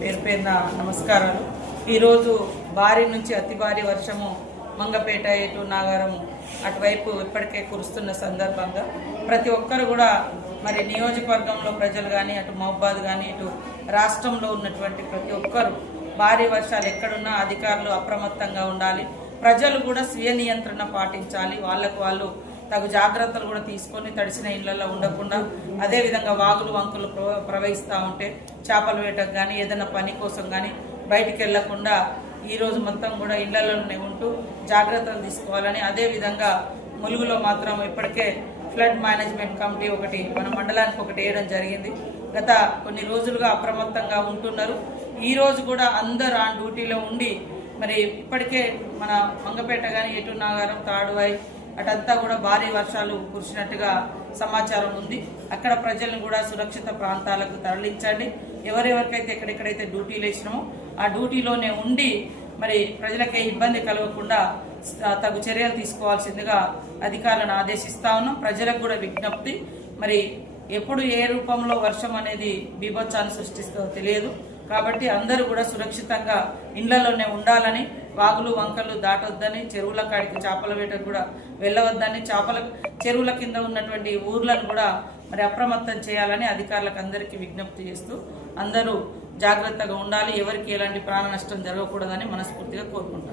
పేరు పేరున నమస్కారాలు. ఈరోజు భారీ నుంచి అతి భారీ వర్షము మంగపేట ఇటు నాగారం అటువైపు ఇప్పటికే కురుస్తున్న సందర్భంగా ప్రతి ఒక్కరు కూడా మరి నియోజకవర్గంలో ప్రజలు కానీ అటు మహబాద్ కానీ ఇటు రాష్ట్రంలో ఉన్నటువంటి ప్రతి ఒక్కరు భారీ వర్షాలు ఎక్కడున్నా అధికారులు అప్రమత్తంగా ఉండాలి. ప్రజలు కూడా స్వీయ నియంత్రణ పాటించాలి. వాళ్ళకు వాళ్ళు తగు జాగ్రత్తలు కూడా తీసుకొని తడిసిన ఇళ్లలో ఉండకుండా, అదేవిధంగా వాగులు వంకులు ప్రవహిస్తూ ఉంటే చేపల వేటకు కానీ ఏదైనా పని కోసం కానీ బయటికి వెళ్లకుండా ఈరోజు మొత్తం కూడా ఇళ్లలోనే ఉంటూ జాగ్రత్తలు తీసుకోవాలని, అదేవిధంగా ములుగులో మాత్రం ఇప్పటికే ఫ్లడ్ మేనేజ్మెంట్ కమిటీ ఒకటి మన మండలానికి ఒకటి వేయడం జరిగింది. గత కొన్ని రోజులుగా అప్రమత్తంగా ఉంటున్నారు. ఈ రోజు కూడా అందరూ ఆ డ్యూటీలో ఉండి మరి ఇప్పటికే మన మంగపేట కానీ ఎటు నాగారం తాడువాయి అటంతా కూడా భారీ వర్షాలు కురిసినట్టుగా సమాచారం ఉంది. అక్కడ ప్రజలను కూడా సురక్షిత ప్రాంతాలకు తరలించండి. ఎవరెవరికైతే ఎక్కడెక్కడైతే డ్యూటీలు వేసినామో ఆ డ్యూటీలోనే ఉండి మరి ప్రజలకే ఇబ్బంది కలగకుండా తగు చర్యలు తీసుకోవాల్సిందిగా అధికారులను ఆదేశిస్తా ఉన్నాం. ప్రజలకు కూడా విజ్ఞప్తి, మరి ఎప్పుడు ఏ రూపంలో వర్షం అనేది బీభత్సాన్ని సృష్టిస్తుందో తెలియదు కాబట్టి అందరూ కూడా సురక్షితంగా ఇళ్లలోనే ఉండాలని, వాగులు వంకలు దాటొద్దని, చెరువుల కాడికి చేపల వేటకు కూడా వెళ్ళవద్దని, చెరువుల కింద ఉన్నటువంటి ఊర్లను కూడా మరి అప్రమత్తం చేయాలని అధికారులకు అందరికీ విజ్ఞప్తి చేస్తూ అందరూ జాగ్రత్తగా ఉండాలి. ఎవరికి ఎలాంటి ప్రాణ నష్టం జరగకూడదని మనస్ఫూర్తిగా కోరుకుంటారు.